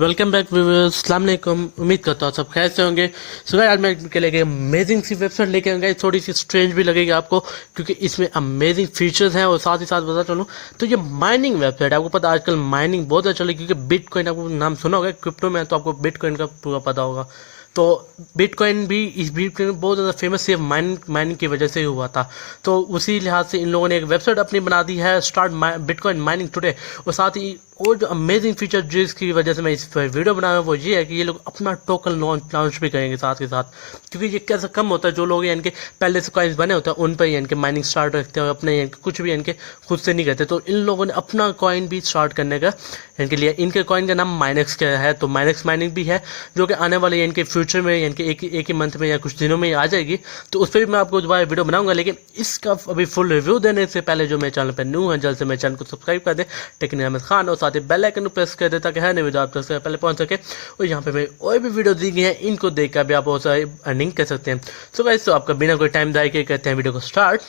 Welcome back viewers, अस्सलाम वालेकुम। उम्मीद करता हूँ सब खैर से होंगे। सुबह आज मैं के लेके अमेजिंग सी वेबसाइट लेके आऊँगा। थोड़ी सी स्ट्रेंज भी लगेगी आपको क्योंकि इसमें अमेजिंग फीचर्स हैं और साथ ही साथ बता चलूँ तो ये माइनिंग वेबसाइट है। आपको पता आजकल माइनिंग बहुत ज़्यादा चल रही है क्योंकि बिटकॉइन आपको नाम सुना होगा, क्रिप्टो में तो आपको बिटकॉइन का पूरा पता होगा। तो बिटकॉइन भी इस बिटकॉइन बहुत ज़्यादा फेमस है माइनिंग की वजह से ही हुआ था। तो उसी लिहाज से इन लोगों ने एक वेबसाइट अपनी बना दी है, स्टार्ट बिटकॉइन माइनिंग टुडे। और साथ ही और जो अमेजिंग फीचर जिसकी वजह से मैं इस पर वीडियो बना रहा हूँ वो ये है कि ये लोग अपना टोकन लॉन्च भी करेंगे साथ के साथ, क्योंकि ये कैसा कम होता है। जो लोग इनके पहले से कॉइन्स बने होते हैं उन पर ही इनके माइनिंग स्टार्ट रखते हैं और अपने कुछ भी इनके खुद से नहीं करते। तो इन लोगों ने अपना कॉइन भी स्टार्ट करने का इनके लिए, इनके कॉइन का नाम माइनेक्स का है। तो माइनेक्स माइनिंग भी है जो कि आने वाले इनके फ्यूचर में इनके एक ही मंथ में या कुछ दिनों में आ जाएगी। तो उस पर भी मैं आपको दोबारा वीडियो बनाऊंगा, लेकिन इसका अभी फुल रिव्यू देने से पहले जो मेरे चैनल पर न्यू है जल्द से मेरे चैनल को सब्सक्राइब कर दे टेक्निक अहमद खान, और साथ ही बेल आइकन को प्रेस कर दे ताकि हर नई वीडियो आप तक से पहले पहुंच सके। और यहाँ पे मैं और भी वीडियो दी गई है, इनको देखकर भी आप बहुत सारी अर्निंग कर सकते हैं। सो गाइस, तो आपका बिना कोई टाइम दाई के करते हैं वीडियो को स्टार्ट।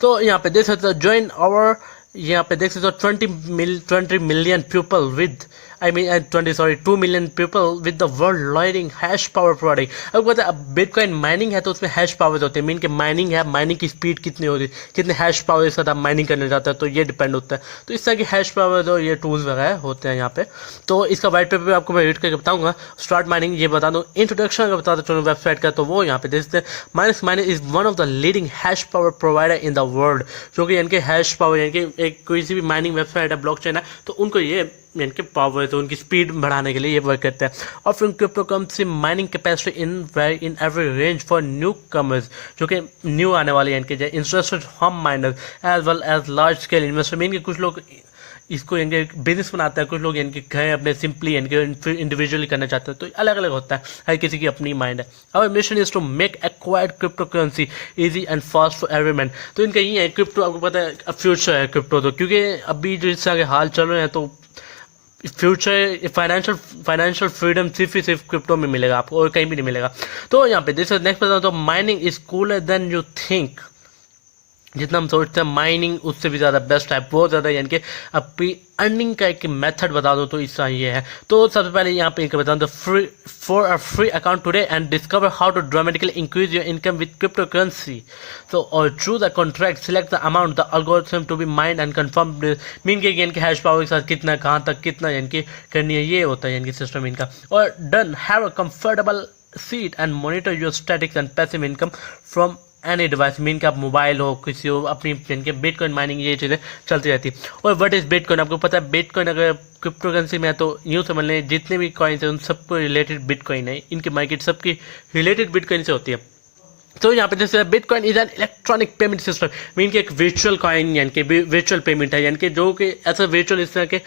तो यहाँ पे देख सकते हो ज्वाइन आवर, यहाँ पे देख सकते हो 20 million people with 2 million people with the world leading hash power providing. अब पता है बिटकॉइन माइनिंग है तो उसमें हैश पावर होते हैं। मीन के माइनिंग है, माइनिंग की स्पीड कितनी होती है, कितने हैश पावर के साथ आप माइनिंग करने जाते हैं, तो ये डिपेंड होता है। तो इस तरह की हैश पावर जो ये टूल्स वगैरह होते हैं यहाँ पे। तो इसका वाइट पेपर भी आपको मैं रीड करके बताऊंगा। स्टार्ट माइनिंग ये बता दूँ, इंट्रोडक्शन अगर बताता चलो वेबसाइट का, तो वो यहाँ पे देख सकते हैं Minex mining is one of the leading hash power provider in the world. जो कि इनके हैश पावर इनके एक कोई सी भी माइनिंग वेबसाइट है, ब्लॉकचेन है, तो उनको ये इनके पावर तो उनकी स्पीड बढ़ाने के लिए ये वर्क करता है। Offering cryptocurrency mining capacity in every range for newcomers, जो कि न्यू आने वाले इनके जो interested home miners as well as large scale investor. इनके कुछ लोग इसको इनके बिजनेस बनाते हैं, कुछ लोग इनके घर अपने सिंपली इनके इंडिविजुअली करना चाहते हैं। तो अलग अलग होता है, हर किसी की अपनी माइंड है। Our mission is to make acquired cryptocurrency easy and fast for everyone. तो इनका ये है क्रिप्टो, आपको पता है फ्यूचर है क्रिप्टो, तो क्योंकि अभी जो इस तरह के हाल चल रहे हैं तो फ्यूचर फाइनेंशियल फ्रीडम सिर्फ क्रिप्टो में मिलेगा आपको, और कहीं भी नहीं मिलेगा। तो यहाँ पे जैसे नेक्स्ट बताऊँ तो mining is cooler than you think. जितना हम सोचते हैं माइनिंग उससे भी ज़्यादा बेस्ट है, बहुत ज़्यादा। यानी कि अपनी अर्निंग का एक मेथड बता दो तो इसका ये है। तो सबसे पहले यहाँ पे इनका बता दो for a free account today and discover how to dramatically increase your income with cryptocurrency. तो और choose the contract, select the amount, the algorithm to be mined and confirm. Mean के इनके हैश पावर के साथ कितना, कहाँ तक कितना इनकी करनी है, ये होता है इनकी सिस्टम इनका। और done have a comfortable seat and monitor your statics and passive income from any device. Mean का आप मोबाइल हो, किसी हो, अपनी जिनके बिटकॉइन माइनिंग ये चीज़ें चलती रहती है। और व्हाट इज बिटकॉइन, आपको पता है बिटकॉइन अगर क्रिप्टो करेंसी में है तो यूँ समझ लें जितने भी कॉइन्स हैं उन सबको रिलेटेड बिटकॉइन है, इनकी मार्केट सबकी रिलेटेड बिटकॉइन से होती है। तो यहाँ पे जैसे bitcoin is an electronic payment system. Mean के एक वर्चुअल कॉइन यानी कि वर्चुअल पेमेंट है, यानी कि जो कि ऐसा वर्चुअल इस तरह के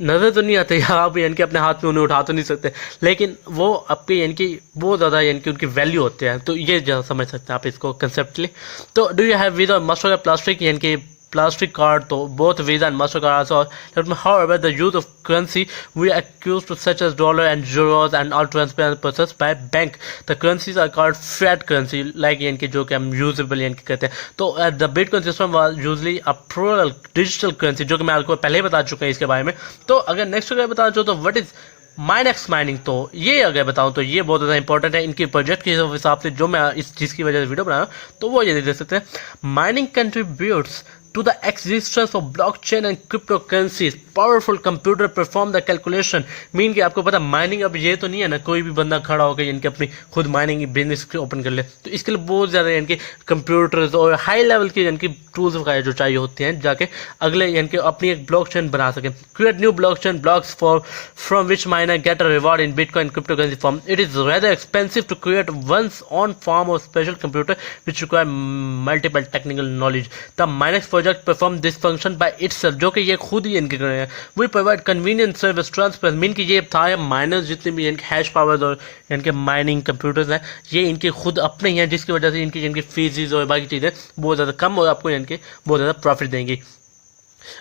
नज़र तो नहीं आते, या आप यानी कि अपने हाथ में उन्हें उठा तो नहीं सकते, लेकिन वो आपके यानी कि बहुत ज़्यादा यानी कि उनकी वैल्यू होते हैं। तो ये ज़्यादा समझ सकते हैं आप इसको कंसेप्टली। तो डू यू हैव वीज़ा और मास्टर प्लास्टिक, यानी कि plastic card, तो both Visa and Mastercard are however the use of currency we are accused to such as dollar and euros and all transparent process by bank. The currencies are called fiat currency like इनके जो कि हम usable इनके कहते हैं। तो the Bitcoin system was usually a plural digital currency, जो कि मैं आपको पहले ही बता चुका हूँ इसके बारे में। तो अगर नेक्स्ट अगर बता चाहो तो व्हाट इज माइनेक्स माइनिंग, तो ये अगर बताऊं तो ये बहुत ज़्यादा इंपॉर्टेंट है इनके प्रोजेक्ट के हिसाब से, जो मैं इस चीज़ की वजह से वीडियो बना रहा हूँ। तो वो ये देख सकते हैं mining contributes to the existence of blockchain and cryptocurrencies. Powerful computer perform the calculation. Mean कि आपको पता माइनिंग अब ये तो नहीं है ना कोई भी बंदा खड़ा होकर इनके अपनी खुद माइनिंग बिजनेस ओपन कर ले, तो इसके लिए बहुत ज़्यादा इनके कंप्यूटर्स और हाई लेवल के इनकी टूल्स वगैरह जो चाहिए होते हैं जाके अगले इनके अपनी एक ब्लॉकचेन बना सके। Create new blockchain blocks for from which miner get a reward in bitcoin cryptocurrency form. It is rather expensive to create once on form of special computer which require multiple technical knowledge. The Minex project perform this function by itself, जो कि ये खुद ही इनके कर रहे हैं। We provide convenient service transparent. Mean कि ये था माइनर्स जितने भी इनके हैश पावर और इनके माइनिंग कंप्यूटर्स हैं ये इनके खुद अपने ही हैं, जिसकी वजह से इनकी फीसिस और बाकी चीज़ें बहुत ज़्यादा कम और आपको इनके बहुत ज़्यादा प्रॉफिट देंगी।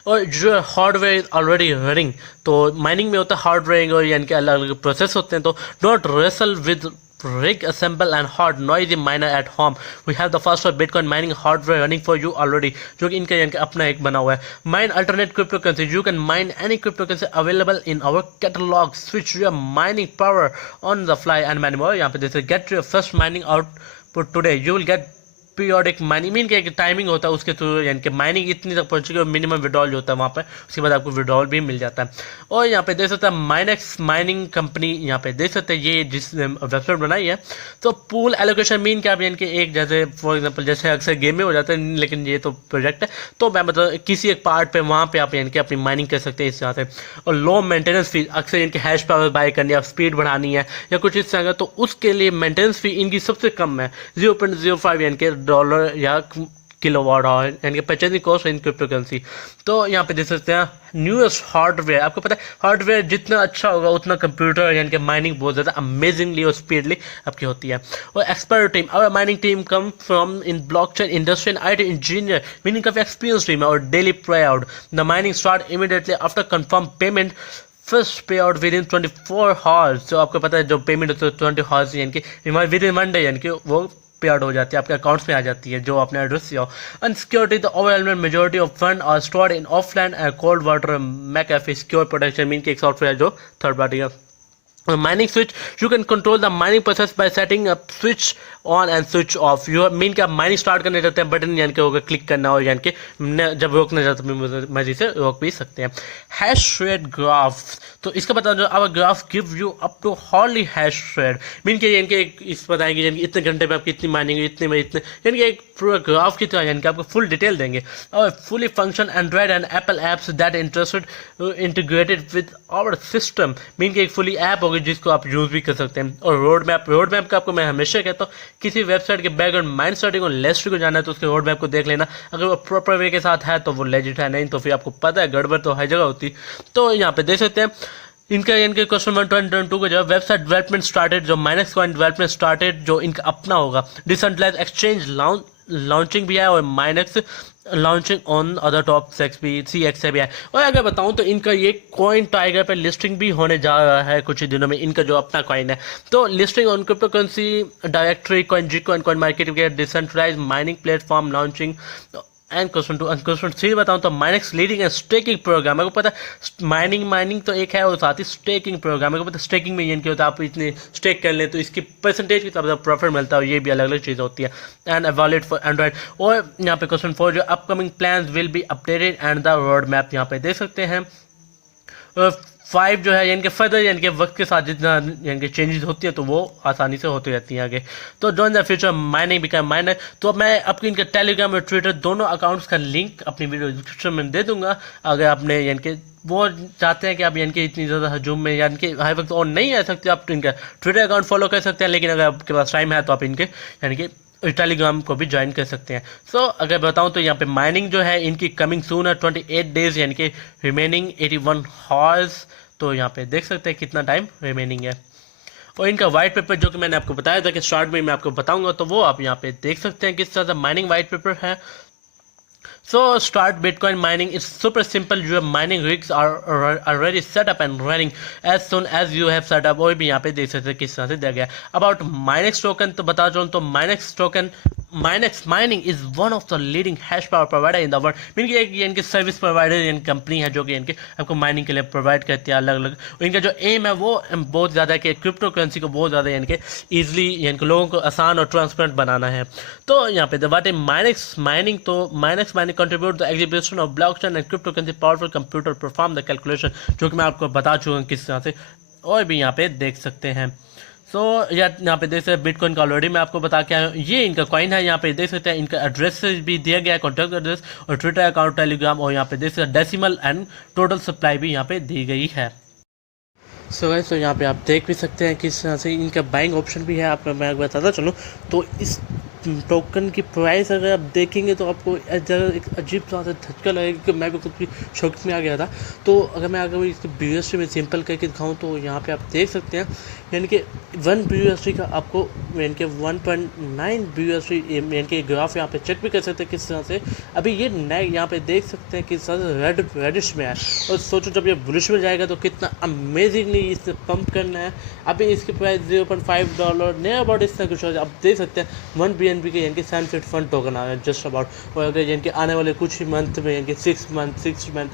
और जो हार्डवेयर इज ऑलरेडी रनिंग, तो माइनिंग में होता है हार्डवेयर और यानी कि अलग अलग प्रोसेस होते हैं। तो don't wrestle with rig, assemble and hot noisy miner at home. We have the first of Bitcoin mining hardware running for you already, जो कि इनका यानी कि अपना एक बना हुआ है. Mine alternate cryptocurrency. You can mine any cryptocurrency available in our catalog. Switch your mining power on the fly and many more. यहाँ पे जैसे get your first mining output today. You will get periodic mining mean के timing होता है उसके through, यानी कि mining इतनी तक पहुंच चुकी है, मिनिमम विड्रॉल जो होता है वहाँ पर, उसके बाद आपको विड्रॉल भी मिल जाता है. और यहाँ पे देख सकते हैं माइनेक्स माइनिंग कंपनी, यहाँ पे देख सकते हैं ये जिस वेबसाइट बनाई है. तो पूल एलोकेशन मीन क्या, यानी कि एक जैसे फॉर एग्जांपल जैसे अक्सर गेम में हो जाता है, लेकिन ये तो प्रोजेक्ट है, तो मैं मतलब किसी एक पार्ट पे वहाँ पे आप यानी कि अपनी माइनिंग कर सकते हैं इस तरह से. और लो मेंटेनेंस फी, अक्सर इनके हैश पावर बाय करनी है, स्पीड बढ़ानी है या कुछ इस तरह का, तो उसके लिए मेंटेनेंस फी इनकी सबसे कम है, 0.05 यानी कि डॉलर या किलोवाट आवर, यानी कि purchasing cost in crypto currency. तो यहाँ पे देख सकते हैं न्यूएस्ट हार्डवेयर. आपको पता है हार्डवेयर जितना अच्छा होगा उतना कंप्यूटर यानी कि माइनिंग बहुत ज़्यादा अमेजिंगली और स्पीडली आपकी होती है. और expert team, our mining team come from in blockchain industry and IT engineer, meaning काफ़ी एक्सपीरियंस टीम है और daily pay out. The mining start immediately after confirm payment. First pay out within 24 hours. जो आपको पता है जो payment होता है 20 हावर्स यानी कि विद इन 1 डे यानी कि वो पे आउट हो जाती है, आपके अकाउंट्स में आ जाती है जो आपने एड्रेस दिया हो. And security, the overwhelming majority of fund are stored in offline and cold वाटर मैकेफी सिक्योर प्रोटेक्शन, मीन के एक सॉफ्टवेयर जो थर्ड पार्टी है. Mining switch, you can control the mining process by setting up switch on and switch off. You mean कि आप mining start करने जाते हैं, बटन यानी कि होगा क्लिक करना हो, यानी कि जब रोकना चाहते हैं मर्जी से रोक भी सकते हैं. हैश रेट ग्राफ, तो इसका बता दो, our graph give you up to hourly hash rate, mean कि यानी कि इस बताएंगे यानी कि इतने घंटे में आपकी इतनी माइनिंग, इतने में इतने, यानी कि एक पूरा ग्राफ की तरह, यानी कि आपको फुल डिटेल देंगे. और fully function Android and Apple apps that integrated with our system, mean कि एक फुली ऐप होगी जिसको आप यूज़ भी कर सकते हैं. और रोड मैप का आपको मैं हमेशा कहता हूँ किसी वेबसाइट के बैकग्राउंड माइंड सेटिंग और लेस्ट्री को जाना है तो उसके रोड मैप को देख लेना. अगर वो प्रॉपर वे के साथ है तो वो लेजिट है, नहीं तो फिर आपको पता है गड़बड़ तो हर जगह होती. तो यहाँ पे देख सकते हैं इनका इनके क्वेश्चन 1.2 का जवाब. वेबसाइट डेवलपमेंट स्टार्टेड, जो माइनेक्स कॉइन डेवलपमेंट स्टार्टेड जो इनका अपना होगा. डिसेंट्रलाइज एक्सचेंज लॉन्चिंग भी है और Minex launching on other top CX से भी है. और अगर बताऊं तो इनका ये कॉइन टाइगर पे लिस्टिंग भी होने जा रहा है कुछ ही दिनों में, इनका जो अपना कॉइन है. तो listing on crypto currency directory, coin G coin market के decentralize mining platform launching. And question 3 बताऊं तो Minex lending and staking program. आपको पता है माइनिंग तो एक है और साथ ही स्टेकिंग प्रोग्राम. आपको पता है स्टेकिंग में ये क्या होता है, आप इतने स्टेक कर लें तो इसकी परसेंटेज की तरफ प्रॉफिट मिलता है, और ये भी अलग अलग चीज़ होती है. And wallet for Android. और यहाँ पे क्वेश्चन 4 जो upcoming plans will be updated and the road map, यहाँ पे देख सकते हैं. 5 जो है यानी कि फर्दर यानी कि वक्त के साथ जितना यानी कि चेंजेस होती है तो वो आसानी से होती रहती हैं आगे. तो join the future mining become minor. तो मैं आपको इनके टेलीग्राम और ट्विटर दोनों अकाउंट्स का लिंक अपनी वीडियो डिस्क्रिप्शन में दे दूंगा. अगर आपने यानी कि वो चाहते हैं कि आप यानी कि इतनी ज़्यादा हजूम में यानी कि हर वक्त ऑन नहीं आ सकते, आप इनका ट्विटर अकाउंट फॉलो कर सकते हैं, लेकिन अगर आपके पास टाइम है तो आप इनके यानी कि टेलीग्राम को भी ज्वाइन कर सकते हैं. सो अगर बताऊं तो यहाँ पे माइनिंग जो है इनकी कमिंग सून है 28 डेज यानी कि रिमेनिंग 81 हॉर्स. तो यहाँ पे देख सकते हैं कितना टाइम रिमेनिंग है. और इनका वाइट पेपर जो कि मैंने आपको बताया था कि स्टार्ट में मैं आपको बताऊंगा, तो वो आप यहाँ पे देख सकते हैं किस तरह से माइनिंग वाइट पेपर है. So start Bitcoin mining. It's super simple. Your mining rigs are already set up and running as soon as you have set up. और भी यहाँ पे देख सकते हैं किस तरह से दिया गया. About Minex token तो बता दूँ तो Minex token Minex mining is one of the leading hash power provider in the world. Mean की एक इनकी सर्विस प्रोवाइडर यानी कंपनी है जो कि इनके आपको माइनिंग के लिए प्रोवाइड करती है अलग अलग. इनका जो एम है वो बहुत ज़्यादा कि क्रिप्टो करेंसी को बहुत ज़्यादा यानी कि ईजिली यानी कि लोगों को आसान और ट्रांसपेरेंट बनाना है. तो यहाँ पे बात है Minex mining. तो Minex mining contribute the exhibition of blockchain and cryptocurrency powerful computer perform the calculation, जो कि मैं आपको बता चुका हूँ किस तरह से. और भी यहाँ पे देख सकते हैं. सो यहाँ पे देख सकते हैं बिटकॉइन का ऑलरेडी मैं आपको बता के आया हूँ. ये इनका कॉइन है, यहाँ पे देख सकते हैं इनका एड्रेस भी दिया गया है, कॉन्टैक्ट एड्रेस और ट्विटर अकाउंट, टेलीग्राम. और यहाँ पे देख सकते हैं डेसिमल एंड टोटल सप्लाई भी यहाँ पे दी गई है. सो गाइस तो यहाँ पे आप देख भी सकते हैं किस तरह से इनका बाइंग ऑप्शन भी है. आपको मैं बताता चलूँ तो इस टोकन की प्राइस अगर आप देखेंगे तो आपको एक अजीब सा झटका लगेगा, क्योंकि मैं भी खुद भी शौक में आ गया था। तो अगर इसकी BUSD में सिंपल करके दिखाऊँ तो यहाँ पे आप देख सकते हैं, यानी कि 1 BUSD का आपको यानी कि 1.9 BUSD यानी कि ग्राफ यहाँ पे चेक भी कर सकते हैं किस तरह से। अभी ये नए यहाँ पे देख सकते हैं किस तरह से रेडिश में है, और सोचो जब ये बुलिश में जाएगा तो कितना अमेजिंगली इसे पंप करना है। अभी इसकी प्राइस $0.5 नियर अबाउट इस तरह कुछ आप देख सकते हैं। 1 BNB के यानी कि सनसेट फंड टोकन आ रहा है जस्ट अबाउट, और अगर यानी कि आने वाले कुछ ही मंथ में यानी कि 6 मंथ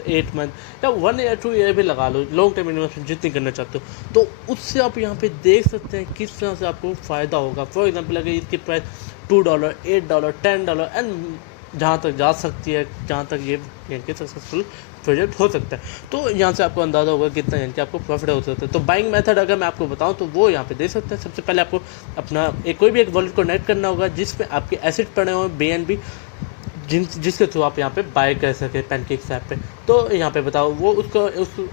8 मंथ या 1 ईयर 2 ईयर भी लगा लो, लॉन्ग टर्म इन्वेस्टमेंट जितनी करना चाहते हो तो उससे आप यहाँ पे देख सकते हैं किस तरह से आपको फ़ायदा होगा। फॉर एग्जाम्पल अगर इसकी प्राइस $2 $8 $10 एंड जहाँ तक जा सकती है, जहाँ तक ये यानी कि सक्सेसफुल प्रोजेक्ट हो सकता है, तो यहाँ से आपको अंदाज़ा होगा कितना यानी कि आपको प्रॉफिट हो सकता है। तो बाइंग मेथड अगर मैं आपको बताऊँ तो वो यहाँ पे देख सकते हैं। सबसे पहले आपको अपना कोई भी एक वॉलेट को कनेक्ट करना होगा जिसमें आपके एसेट पड़े हुए BNB, जिसके थ्रू आप यहाँ पे बाय कर सकें पैनकेक्स ऐप पे। तो यहाँ पे बताओ वो उसको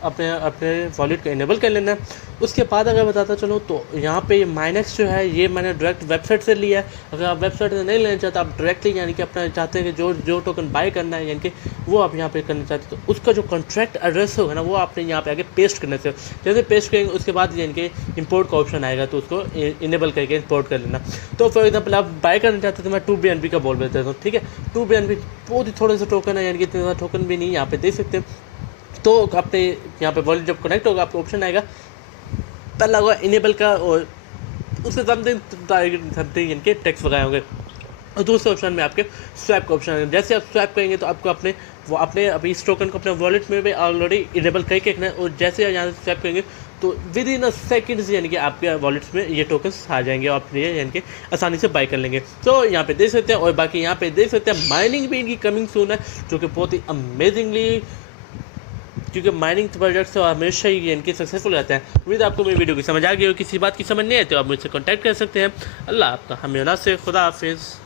अपने वॉलेट को इनेबल कर लेना है। उसके बाद अगर बताता चलो तो यहाँ पे ये माइनेक्स जो है ये मैंने डायरेक्ट वेबसाइट से लिया है। अगर आप वेबसाइट से नहीं लेना चाहते, आप डायरेक्टली यानी कि अपना चाहते हैं कि जो टोकन बाय करना है यानी कि वो आप यहाँ पे करना चाहते हैं, तो उसका जो कॉन्ट्रैक्ट एड्रेस होगा ना वो आपने यहाँ पे आगे पेस्ट करने से, जैसे पेस्ट करेंगे उसके बाद यानी कि इंपोर्ट का ऑप्शन आएगा तो उसको इनेबल करके इंपोर्ट कर लेना। तो फॉर एग्जाम्पल आप बाय करना चाहते हैं तो मैं 2 BNB का बोल देता हूँ, ठीक है। 2 BNB बहुत ही थोड़े से टोकन है, यानी कि इतने ज़्यादा टोकन भी नहीं, यहाँ पे देख सकते हैं। तो आपने यहाँ पे वॉलेट जब कनेक्ट होगा आपको ऑप्शन आएगा, पहला होगा इनेबल का, और उसके समथिंग इनके टैक्स वगैरह होंगे, और दूसरे ऑप्शन में आपके स्वैप का ऑप्शन है। जैसे आप स्वैप करेंगे तो आपको अपने अभी इस टोकन को अपने वॉलेट में भी ऑलरेडी इनेबल करके रखना है, और जैसे यहाँ से स्वैप करेंगे तो विद इन अ सेकेंड्स यानी कि आपके वॉलेट्स में ये टोकन्स आ जाएंगे और आप ये यानी कि आसानी से बाय कर लेंगे। तो यहाँ पे देख सकते हैं, और बाकी यहाँ पे देख सकते हैं माइनिंग भी इनकी कमिंग सून है, जो कि बहुत ही अमेजिंगली, क्योंकि माइनिंग प्रोजेक्ट्स हमेशा ही इनके सक्सेसफुल रहते हैं। उम्मीद आपको मेरी वीडियो की समझ आ गई हो, किसी बात की समझ नहीं आती तो आप मुझसे कॉन्टैक्ट कर सकते हैं। अल्लाह आपका हमें से खुदा हाफिज़।